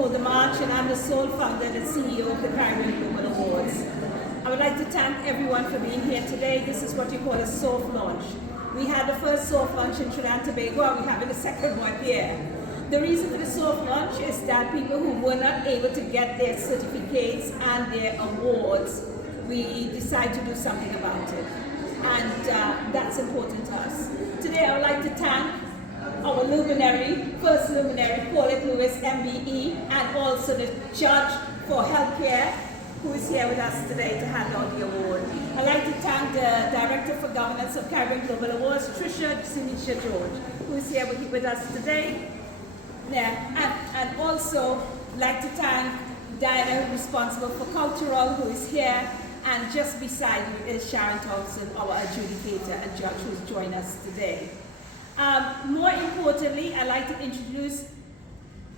hold the march, and I'm the sole founder and CEO of the Caribbean Global Awards. I would like to thank everyone for being here today. This is what you call a soft launch. We had the first soft launch in Trinidad and Tobago, and we're having the second one here. The reason for the soft launch is that people who were not able to get their certificates and their awards, we decided to do something about it. And that's important to us. Today I would like to thank our luminary, first luminary, Paulette Lewis, MBE, and also the judge for healthcare, who is here with us today to hand out the award. I'd like to thank the Director for Governance of Caribbean Global Awards, Tricia Sinisha George, who is here with us today. And also like to thank Diane, who is responsible for cultural, who is here, and just beside you is Sharon Thompson, our adjudicator and judge, who's joined us today. More importantly, I'd like to introduce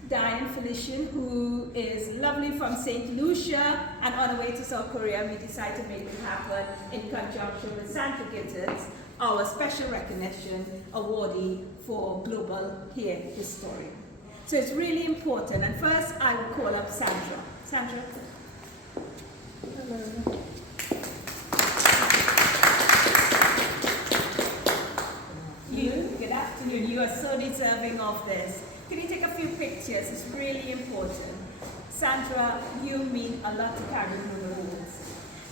Diane Felician, who is lovely from St. Lucia and on the way to South Korea. We decided to make it happen in conjunction with Sandra Gittins, our special recognition awardee for Global Hair Historian. So it's really important. And first, I will call up Sandra. Sandra. Hello. Good afternoon. You are so deserving of this. Can you take a few pictures? It's really important. Sandra, you mean a lot to Caribbean Global Awards.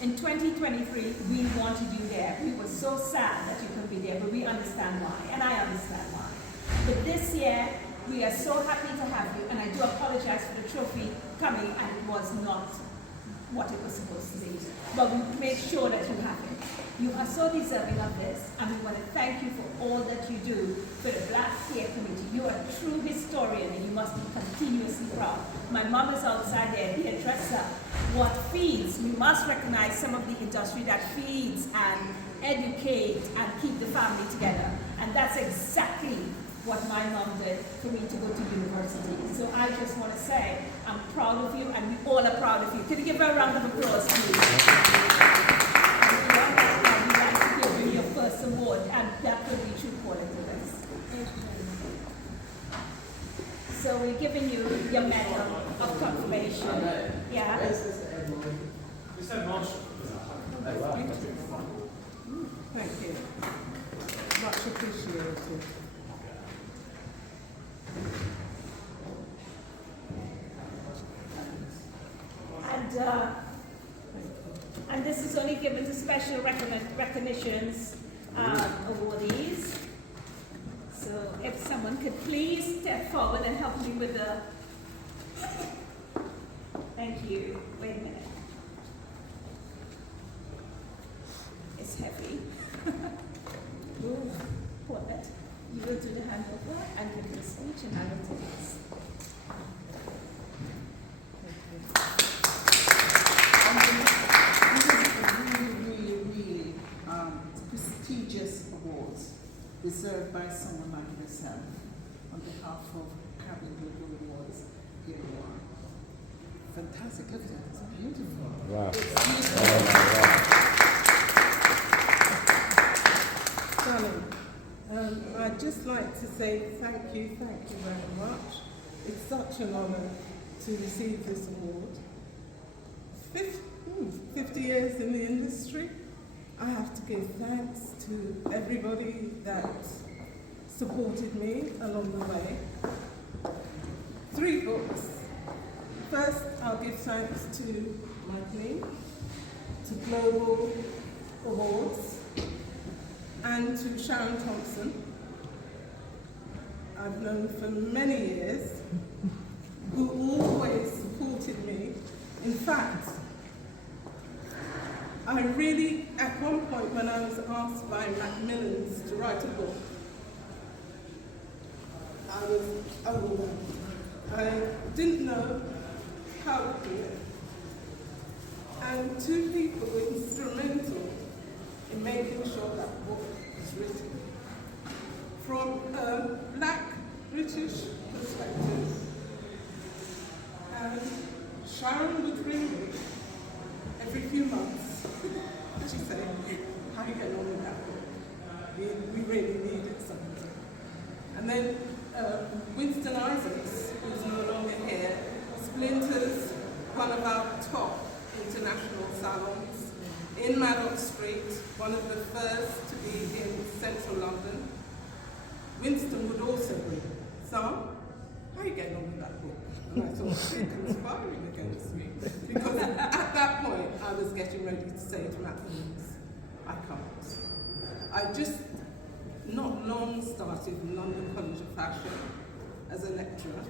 In 2023, we wanted you there. We were so sad that you couldn't be there, but we understand why, and I understand why. But this year, we are so happy to have you, and I do apologize for the trophy coming, and it was not what it was supposed to be. But we made sure that you have it. You are so deserving of this, and we want to thank you for all that you do for the Black Hair Community. You are a true historian, and you must be continuously proud. My mom is outside there, hairdresser. What feeds? We must recognize some of the industry that feeds and educate and keep the family together. And that's exactly what my mom did for me to go to university. So I just want to say, I'm proud of you, and we all are proud of you. Can you give her a round of applause, please? Your first award, and that will be true quality to this. So we're giving you your medal of confirmation. Yeah. Thank you. Much appreciated. And this is only given to special recognitions awardees. So if someone could please step forward and help me with the... Thank you. Wait a minute. It's heavy. Ooh, Paulette, you will do the handover and give the speech, and I will take this. Deserved by someone like yourself. On behalf of Caribbean Global Awards, here you are. Fantastic, look at it, it's beautiful. Wow. It's beautiful. Darling, I'd just like to say thank you very much. It's such an honor to receive this award. 50 years in the industry. I have to give thanks to everybody that supported me along the way. 3 books. First, I'll give thanks to my team, to Global Awards, and to Sharon Thompson, I've known for many years, who always supported me. In fact, I really, at one point when I was asked by Macmillan's to write a book, I was overwhelmed. I didn't know how to do it. And 2 people were instrumental in making sure that book was written. From a Black British perspective, and Sharon would ring me every few months. She'd say, how are you getting on with that book? We really needed something. And then Winston Isaacs, who's no longer here, salons in Maddox Street, one of the first to be in central London. Winston would also bring some. How are you getting on with that book? And I thought, you're conspiring against me. Because at that point, I was getting ready to say to Macmillan's, I can't. I just not long started in London College of Fashion as a lecturer.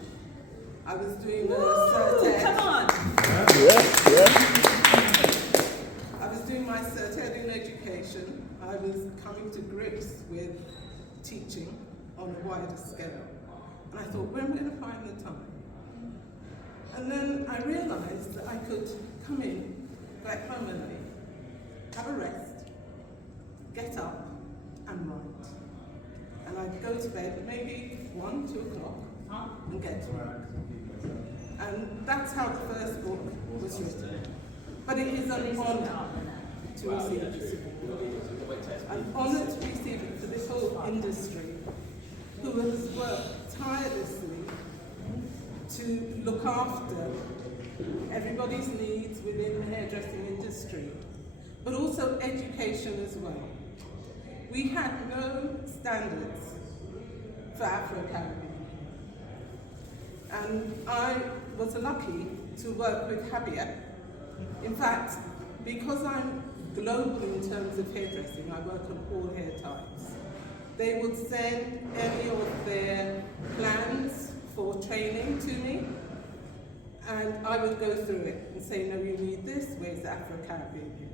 I was doing a cert ed. Come on! I was doing my cert ed in education. I was coming to grips with teaching on a wider scale. And I thought, where am I going to find the time? And then I realized that I could come in quite permanently, have a rest, get up and write. And I'd go to bed at maybe 1, 2 o'clock and get to work. And that's how the first book was written. But it is an honor to receive this award. An honor to receive it for this whole industry who has worked tirelessly to look after everybody's needs within the hairdressing industry, but also education as well. We had no standards for Afro-Caribbean. And I was lucky to work with Javier. In fact, because I'm global in terms of hairdressing, I work on all hair types. They would send any of their plans for training to me, and I would go through it and say, no, you need this, where's Afro-Caribbean?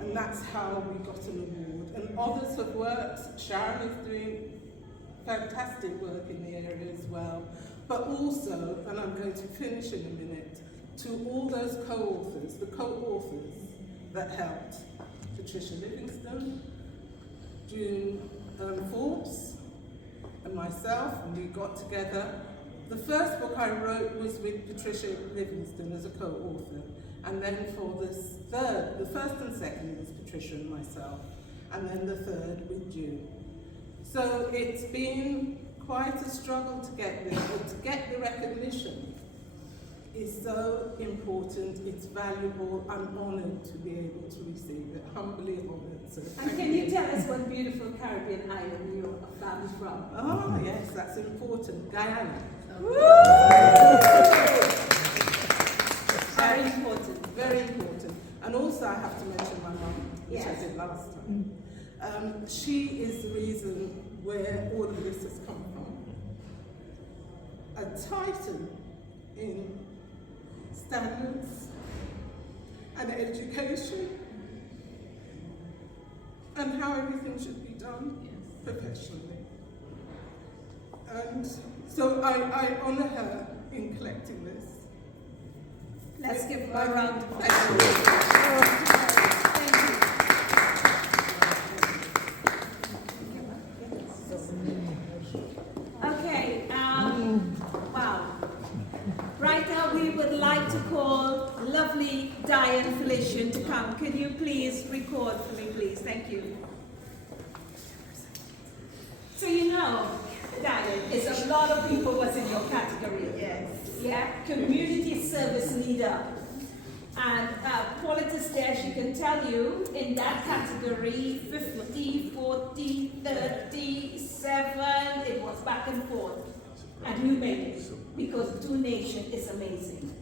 And that's how we got an award. And others have worked. Sharon is doing fantastic work in the area as well. But also, and I'm going to finish in a minute, to all those co-authors, the co-authors that helped. Patricia Livingston, June Forbes, and myself, and we got together. The first book I wrote was with Patricia Livingston as a co-author. And then for this third, the first and second was Patricia and myself, and then the third with June. So it's been quite a struggle to get there, but to get the recognition is so important, it's valuable. I'm honoured to be able to receive it, humbly honoured. So And can you tell us what beautiful Caribbean island your family's from? Oh yes, that's important, Diane. Very important. Very important. And also I have to mention my mum, which Yes. I did last time. She is the reason where all of this has come from. A titan in standards and education and how everything should be done professionally. And so I honour her in collecting this. Let's give her a round of applause. Thank you. Okay, wow. Right now we would like to call lovely Diane Felician to come. Can you please record for me, please? Thank you. So you know, Diane, is a lot of people was in your category. Yes. Yeah, community service leader. And Politics there, she can tell you, in that category, 50, 40, 37, it was back and forth. And you made it, because donation is amazing.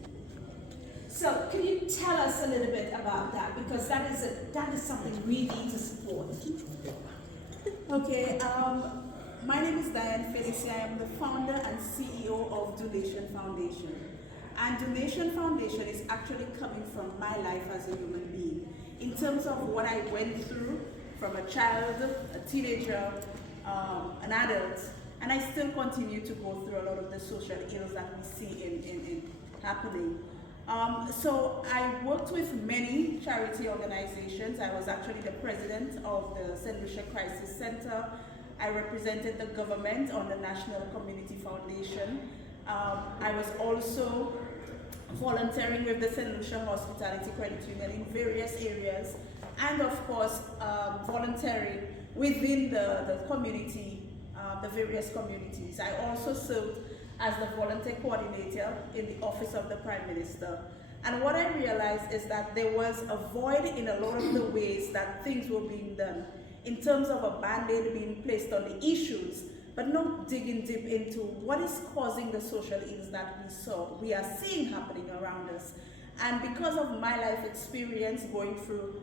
So can you tell us a little bit about that? Because that is something we need to support. Okay, my name is Diane Felix. I am the founder and CEO of Donation Foundation. And Donation Foundation is actually coming from my life as a human being. In terms of what I went through from a child, a teenager, an adult, and I still continue to go through a lot of the social ills that we see in happening. So I worked with many charity organizations. I was actually the president of the St. Lucia Crisis Center. I represented the government on the National Community Foundation. I was also volunteering with the St. Lucia Hospitality Credit Union in various areas, and of course volunteering within the community, the various communities. I also served as the volunteer coordinator in the Office of the Prime Minister. And what I realized is that there was a void in a lot of the ways that things were being done, in terms of a band-aid being placed on the issues, but not digging deep into what is causing the social ills that we are seeing happening around us. And because of my life experience, going through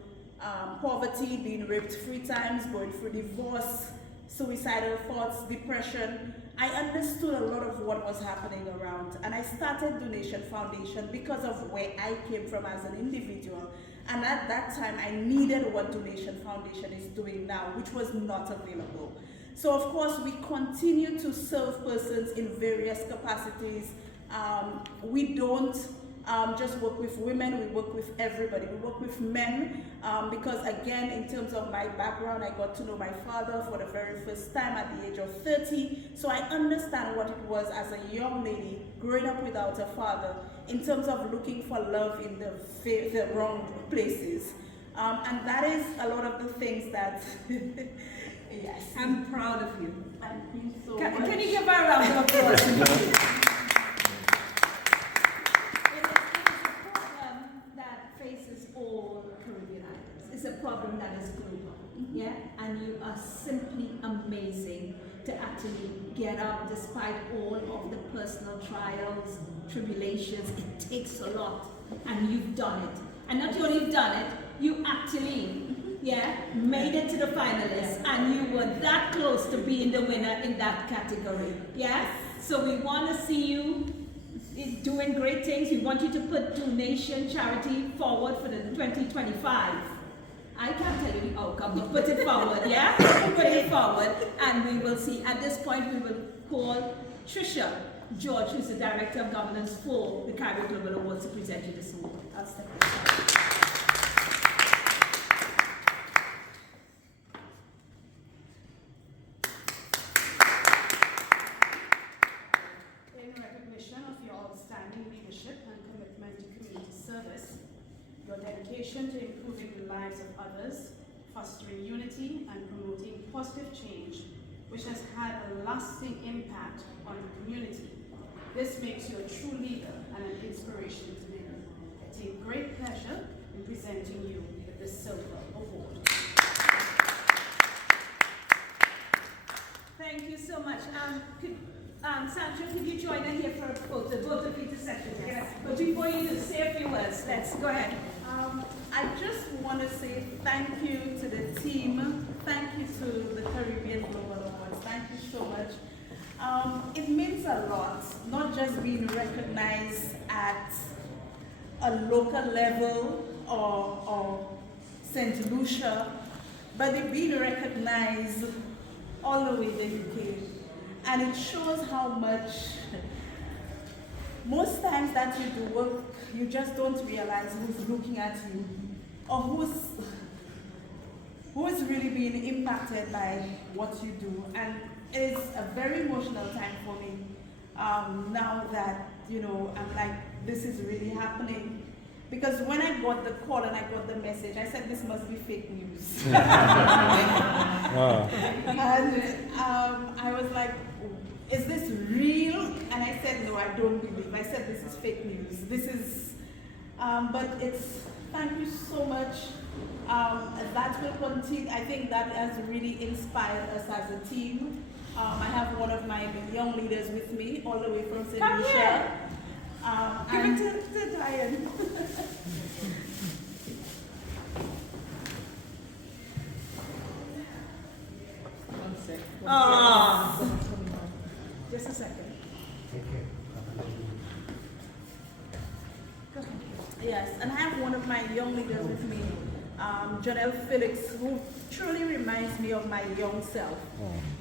poverty, being raped 3 times, going through divorce, suicidal thoughts, depression, I understood a lot of what was happening around. And I started Donation Foundation because of where I came from as an individual. And at that time, I needed what Donation Foundation is doing now, which was not available. So of course, we continue to serve persons in various capacities. We don't just work with women, we work with everybody. We work with men because again, in terms of my background, I got to know my father for the very first time at the age of 30. So I understand what it was as a young lady growing up without a father in terms of looking for love in the wrong places. And that is a lot of the things that, yes. I'm proud of you. Thank you so much. Can you give her a round of applause? It's a problem that is global, yeah? And you are simply amazing to actually get up despite all of the personal trials, tribulations. It takes a lot, and you've done it. And not only you've done it, you actually, yeah, made it to the finalists, and you were that close to being the winner in that category, yeah? So we want to see you doing great things. We want you to put donation charity forward for the 2025. I can't tell you the outcome, but put it forward, yeah? Put it forward, and we will see. At this point, we will call Trisha George, who's the Director of Governance for the Caribbean Global Awards, to present you this award. I'll step aside. In recognition of your outstanding leadership and commitment to community service, your dedication to improving the lives of others, fostering unity and promoting positive change, which has had a lasting impact on the community. This makes you a true leader and an inspiration to many. I take great pleasure in presenting you with the Silver Award. Thank you so much. Sandra, could you join us here for a photo? Both of you to second. Yes. But before you do, say a few words. Let's go ahead. I just want to say thank you to the team. Thank you to the Caribbean Global Awards. Thank you so much. It means a lot, not just being recognized at a local level or St. Lucia, but it being recognized all the way in the UK. And it shows how much, most times that you do work, you just don't realize who's looking at you or who is really being impacted by what you do. And it's a very emotional time for me now that, you know, I'm like, this is really happening. Because when I got the call and I got the message, I said, this must be fake news. And I was like, is this real? And I said, no, I don't believe. I said, this is fake news. This is, but it's, thank you so much. That will continue. I think that has really inspired us as a team. I have one of my young leaders with me, all the way from St. Lucia. Give it to Diane. Just a second. Yes, and I have one of my young leaders with me, Janelle Felix, who truly reminds me of my young self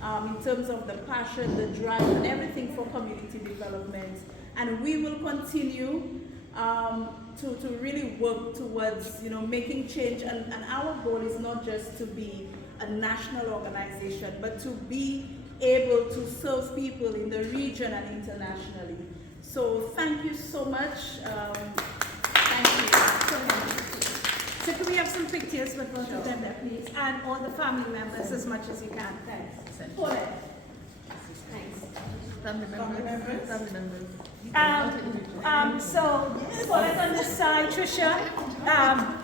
in terms of the passion, the drive, and everything for community development. And we will continue to really work towards, you know, making change. And our goal is not just to be a national organization, but to be able to serve people in the region and internationally. So thank you so much. Thank you. So can we have some pictures with both of them there, please? And all the family members as much as you can. Thanks. Hold it. Thanks. Family members. Family members. So, pull it on the side, Tricia.